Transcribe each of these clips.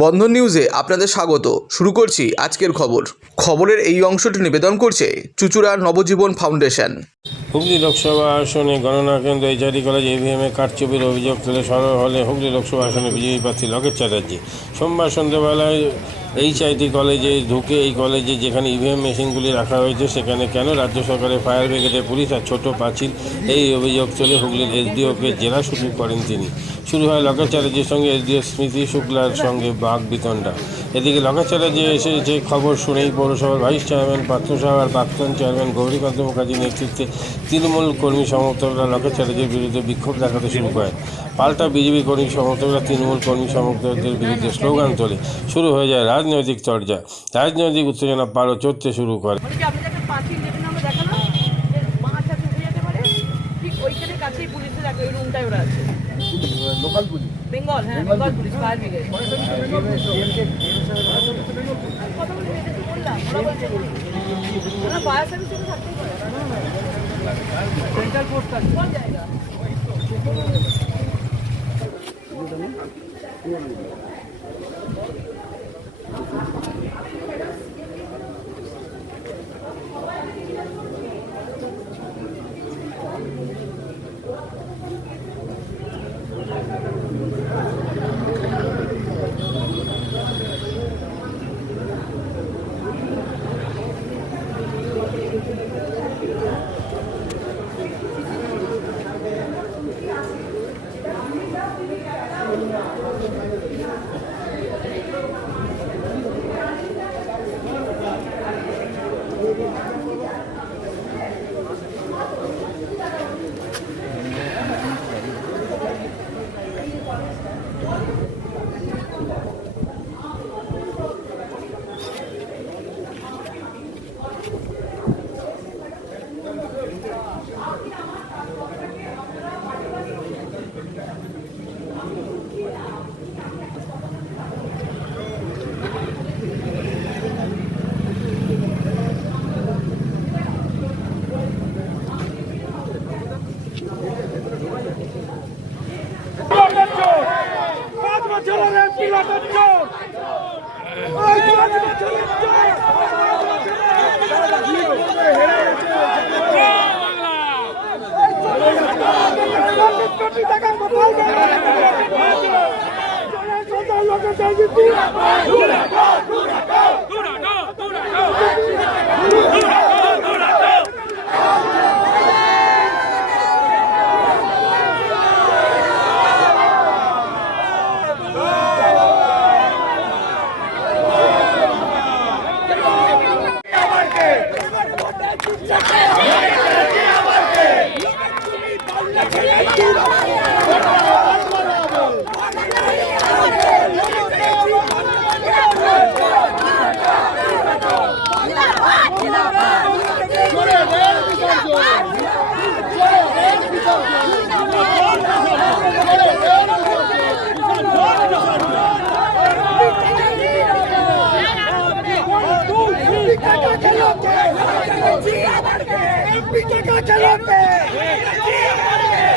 বন্ধন নিউজে আপনাদের স্বাগত। শুরু করছি আজকের খবর। খবরের এই অংশটি নিবেদন করছে চুচুড়া নবজীবন ফাউন্ডেশন। হুগলি লোকসভা আসনে গণনা কেন্দ্র এইচআরডি কলেজ ইভিএমে কারচুপির অভিযোগ তুলে সরব হলে হুগলি লোকসভা আসনে বিজেপি প্রার্থী লকেট চ্যাটার্জি। সোমবার সন্ধ্যাবেলায় এইচআইটি কলেজে ঢুকে এই কলেজে যেখানে ইভিএম মেশিনগুলি রাখা হয়েছে, সেখানে কেন রাজ্য সরকারের ফায়ার ব্রিগেডের পুলিশ আর ছোট পাঁচিল? এই অভিযোগ তুলে হুগলির এসডিওকে জেলা শুরু করেন তিনি। শুরু হয় লকেট চ্যাটার্জির সঙ্গে এসডিও স্মৃতি শুক্লার সঙ্গে বাঘ বিতণ্ডা। এদিকে লকেট চ্যাটার্জি এসেছে খবর শুনেই পৌরসভার ভাইস চেয়ারম্যান পাত্রসভার প্রাক্তন চেয়ারম্যান গৌরীকান্ত মুখার্জির নেতৃত্বে তৃণমূল কর্মী সমর্থকরা লকেট বিরুদ্ধে বিক্ষোভ দেখাতে শুরু করেন। পাল্টা বিজেপি কর্মী সমর্থকরা তৃণমূল কর্মী সমর্থকদের বিরুদ্ধে স্লোগান তোলে। শুরু হয়ে যায় রাজনৈতিক চর্চা। রাজনৈতিক উত্তেজনা পারও চড়তে শুরু করে মানে কি আপনাদের একটা পাঁচিল যেখানে আমরা দেখালাম যে মাছ আছে উঠে যেতে পারে ঠিক ওইখানে কাছেই পুলিশের এক ওই রুমটায় ওরা আছে লোকাল পুলিশ। বেঙ্গল হ্যাঁ Bengal police. Fire brigade. Central post আছে। কোন জায়গা? के का खिलौते जिया बन के एमपीके का खिलौते जिया बन के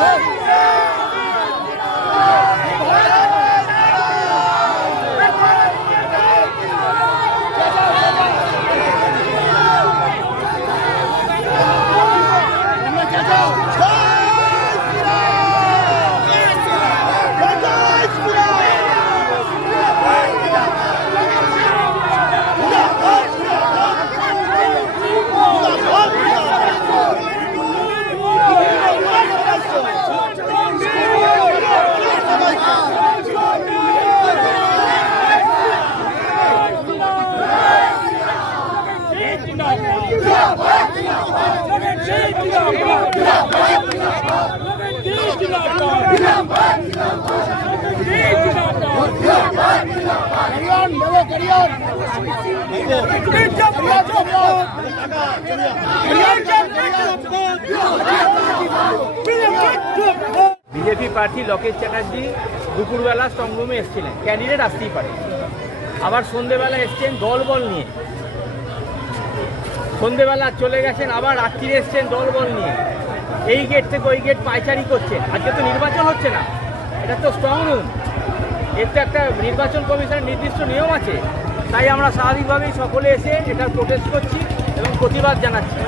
Yeah. প্রার্থী লোকেশ চ্যাটার্জি দুপুরবেলা স্ট্রংরুমে এসেছিলেন। ক্যান্ডিডেট আসতেই পারে। আবার সন্ধেবেলা এসছেন দলবল নিয়ে। সন্ধেবেলা চলে গেছেন, আবার রাত্রিরে এসছেন দলবল নিয়ে। এই গেট থেকে ওই গেট পায়চারি করছেন। আজকে তো নির্বাচন হচ্ছে না। এটা তো স্ট্রং রুম এর তো একটা নির্বাচন কমিশনের নির্দিষ্ট নিয়ম আছে। তাই আমরা স্বাভাবিকভাবেই সকলে এসে এটার প্রোটেস্ট করছি। এবং প্রতিবাদ জানাচ্ছে।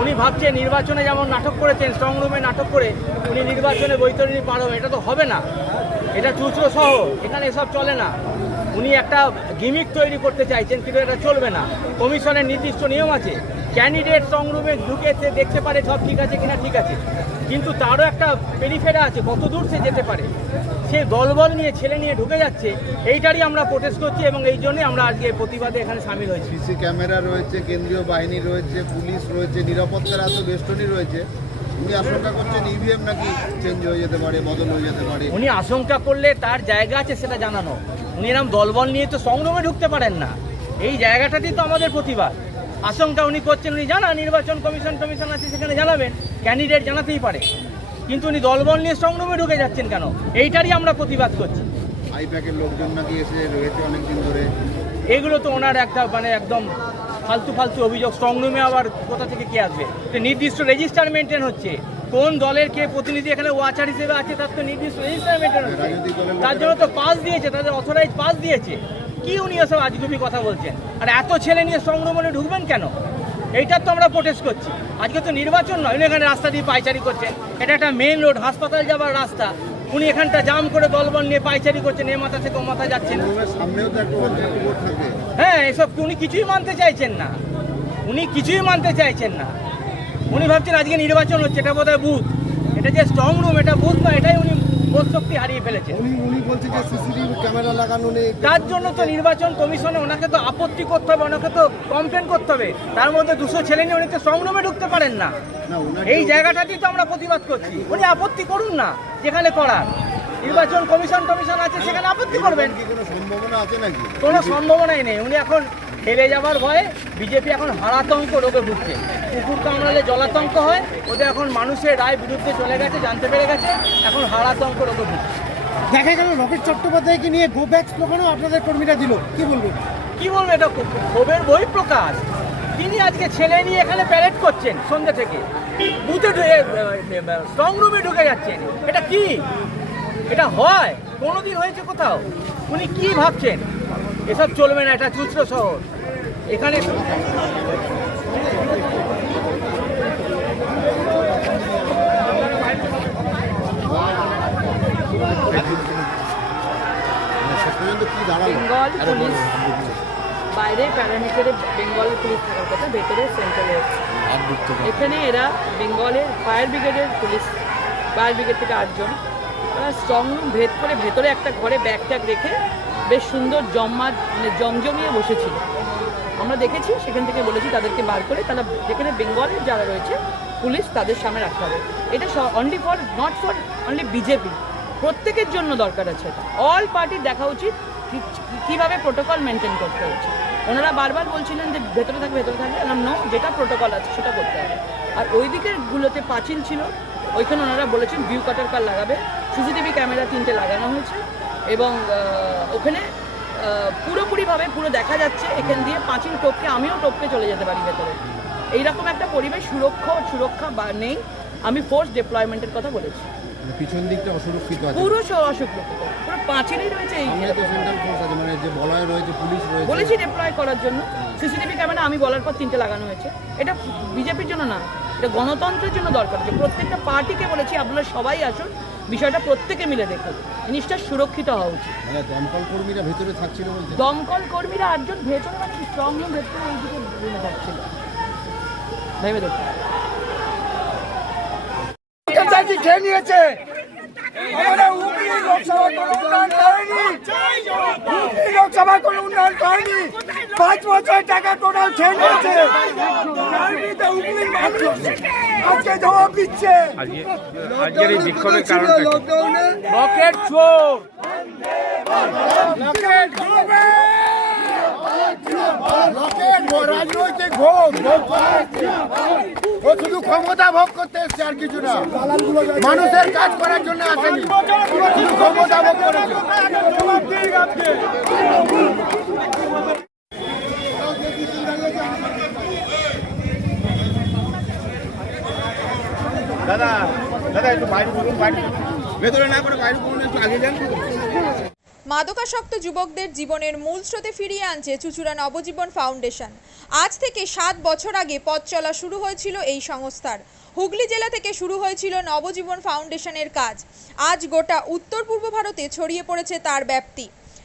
উনি ভাবছে নির্বাচনে যেমন নাটক করেছেন স্ট্রং রুমে নাটক করে উনি নির্বাচনে বৈতরণী পার হবে এটা তো হবে না। এটা চুচড়ো শহর এখানে এসব চলে না। উনি একটা গিমিক তৈরি করতে চাইছেন, কিন্তু এটা চলবে না। কমিশনের নির্দিষ্ট নিয়ম আছে। ক্যান্ডিডেট স্ট্রং রুমে ঢুকে দেখতে পারে সব ঠিক আছে কিনা, ঠিক আছে। কিন্তু তারও একটা পেরিফেরা আছে কত দূর সে যেতে পারে। সে দলবল নিয়ে ছেলে নিয়ে ঢুকে যাচ্ছে এইটারই আমরা প্রোটেস্ট করছি এবং এই জন্যই আমরা আজকে প্রতিবাদে এখানে সামিল হয়েছি। সিসি ক্যামেরা রয়েছে কেন্দ্রীয় বাহিনী রয়েছে পুলিশ রয়েছে নিরাপত্তার এত বেষ্টনী রয়েছে উনি আশঙ্কা করছেন ইভিএম নাকি চেঞ্জ হয়ে যেতে পারে বদল হয়ে যেতে পারে। উনি আশঙ্কা করলে তার জায়গা আছে সেটা জানানো। উনি এরকম দলবল নিয়ে তো সংগ্রামে ঢুকতে পারেন না। এই জায়গাটাতেই তো আমাদের প্রতিবাদ। আশঙ্কা উনি করছেন উনি জানা নির্বাচন কমিশন কমিশন আছে সেখানে জানাবেন। ক্যান্ডিডেট জানাতেই পারে। কিন্তু উনি দলবল নিয়ে সংগ্রামে ঢুকে যাচ্ছেন কেন? এইটারই আমরা প্রতিবাদ করছি। আইপ্যাকের লোকজন নাকি এসে রয়েছে অনেকদিন ধরে। এগুলো তো ওনার একটা মানে একদম ফালতু ফালতু অভিযোগ। স্ট্রং রুমে আবার কোথা থেকে কে আসবে? নির্দিষ্ট রেজিস্টার মেনটেন হচ্ছে। কোন দলের কে প্রতিনিধি এখানে ওয়াচার হিসেবে আছে তার তো নির্দিষ্ট রেজিস্টার মেনটেন হচ্ছে। তার জন্য তো পাস দিয়েছে তাদের অথরাইজ পাস দিয়েছে। কি উনি এসব আজগুবি কথা বলছেন? আর এত ছেলে নিয়ে স্ট্রং ঢুকবেন কেন? এইটার তো আমরা প্রোটেস্ট করছি। আজকে তো নির্বাচন নয় উনি এখানে রাস্তা দিয়ে পাইচারি করছেন এটা একটা মেন রোড হাসপাতাল যাওয়ার রাস্তা। উনি এখানটা জাম করে দলবল নিয়ে পাইচারি করছেন এ মাথা থেকে ও মাথা যাচ্ছেন হ্যাঁ এসব উনি কিছুই মানতে চাইছেন না। উনি কিছুই মানতে চাইছেন না। উনি ভাবছেন আজকে নির্বাচন হচ্ছে এটা বোধহয় বুথ। এটা যে স্ট্রং রুম এটা বুথ না এটাই উনি শক্তি হারিয়ে ফেলেছেন উনি উনি বলছে যে সিসিটিভি ক্যামেরা লাগানো নেই। তার জন্য তো নির্বাচন কমিশনে ওনাকে তো আপত্তি করতে হবে ওনাকে তো কমপ্লেন করতে হবে। তার মধ্যে দুশো ছেলে নিয়ে উনি তো স্ট্রং রুমে ঢুকতে পারেন না। না এই জায়গাটাতেই তো আমরা প্রতিবাদ করছি। উনি আপত্তি করুন না যেখানে করার। নির্বাচন কমিশন কমিশন আছে সেখানে আপত্তি করবেন। কি কোনো সম্ভাবনা আছে নাকি? কোনো সম্ভাবনাই নেই। উনি এখন হেরে যাবার ভয়ে বিজেপি এখন হারাতঙ্ক রোগে ভুগছে। কুকুর কামড়ালে জলাতঙ্ক হয় ওদের এখন মানুষের রায় বিরুদ্ধে চলে গেছে জানতে পেরে গেছে এখন হারাতঙ্ক রোগে ভুগছে। দেখা গেল রকেট চট্টোপাধ্যায়কে নিয়ে গো ব্যাক স্লোগানও আপনাদের কর্মীরা দিল। কি বলবেন কি বলব এটা ক্ষোভের বই প্রকাশ। তিনি আজকে ছেলে নিয়ে এখানে প্যারেড করছেন সন্ধ্যা থেকে। বুথে স্ট্রং রুমে ঢুকে যাচ্ছেন। এটা কি? এটা হয়? কোনোদিন হয়েছে কোথাও? উনি কি ভাবছেন? এসব চলবে না এটা চুচড়ো শহর। এখানে বেঙ্গল পুলিশ। বাইরে প্যারামিটারে বেঙ্গলের পুলিশ থাকার কথা ভেতরে সেন্ট্রালে এখানে এরা বেঙ্গলের ফায়ার ব্রিগেডের পুলিশ ফায়ার ব্রিগেড থেকে আটজন। স্ট্রং ভেদ করে ভেতরে একটা ঘরে ব্যাগ ট্যাগ রেখে বেশ সুন্দর জমা মানে জমজমিয়ে বসেছিল। আমরা দেখেছি, সেখান থেকে বলেছি তাদেরকে বার করে তারা যেখানে বেঙ্গলের যারা রয়েছে, পুলিশ তাদের সামনে রাখতে হবে। এটা only for not for only BJP প্রত্যেকের জন্য দরকার আছে অল পার্টির দেখা উচিত কীভাবে প্রোটোকল মেনটেন করতে হচ্ছে। ওনারা বারবার বলছিলেন যে ভেতরে থাকবে ভেতরে থাকবে। নো যেটা প্রোটোকল আছে, সেটা করতে হবে। আর ওই দিকের গুলোতে পাঁচিল ছিল। ওইখানে ওনারা বলেছেন ভিউ কাটার কার লাগাবে। সিসিটিভি ক্যামেরা তিনটে লাগানো হয়েছে এবং ওখানে পুরোপুরিভাবে পুরো দেখা যাচ্ছে এখান দিয়ে পাঁচিল টপকে আমিও টপকে চলে যেতে পারি ভেতরে। এইরকম একটা পরিবেশ সুরক্ষা সুরক্ষা বা নেই আমি ফোর্স ডেপ্লয়মেন্টের কথা বলেছি। মানে পিছন দিকটা অসুরক্ষিত আছে? পুরো অসুরক্ষিত পুরো পাঁচিলই রয়েছে এই তো সেন্ট্রাল ফোর্স আছে মানে যে বলয় রয়েছে পুলিশ রয়েছে। বলেছি ডিপ্লয় করার জন্য। সিসিটিভি ক্যামেরা আমি বলার পর তিনটে লাগানো হয়েছে। এটা বিজেপির জন্য না এটা গণতন্ত্রের জন্য দরকার। যে প্রত্যেকটা পার্টিকে বলেছি আপনারা সবাই আসুন বিষয়টা প্রত্যেকে মিলে দেখুন। জিনিসটা সুরক্ষিত হওয়া উচিত। মানে দমকল কর্মীরা ভেতরে থাকছিল বলতে? দমকল কর্মীরা আটজন ভেতরে মানে স্ট্রং রুম ভেতরে এইদিকে রুমে থাকছিল ভেবে দেখুন। খেয়ে নিয়েছে? আমাদের হুগলি লোকসভায় কোনো উন্নয়ন করেনি। হুগলি লোকসভায় কোনো উন্নয়ন করেনি। পাঁচ বছর টাকা টোটাল খেয়ে নিয়েছে। হুগলির মানুষ আজকে জবাব দিচ্ছে। আজকের এই বিক্ষোভের রকেট চোর রাজনৈতিক ভোট। ও শুধু ক্ষমতা ভোগ করতে এসছে আর কিছু না। মানুষের কাজ করার জন্য আসেনি। শুধু ক্ষমতা ভোগ করেছে দাদা দাদা, একটু বাইরে বলুন, বাইরে। ভেতরে না করে বাইরে বলুন, একটু আগে যান। মাদকাসক্ত যুবকদের জীবনের মূল স্রোতে ফিরিয়ে আনছে চুচুড়া নবজীবন ফাউন্ডেশন। আজ থেকে সাত বছর আগে পথ চলা শুরু হয়েছিল এই সংস্থার। হুগলি জেলা থেকে শুরু হয়েছিল নবজীবন ফাউন্ডেশনের কাজ। আজ গোটা উত্তর পূর্ব ভারতে ছড়িয়ে পড়েছে তার ব্যাপ্তি।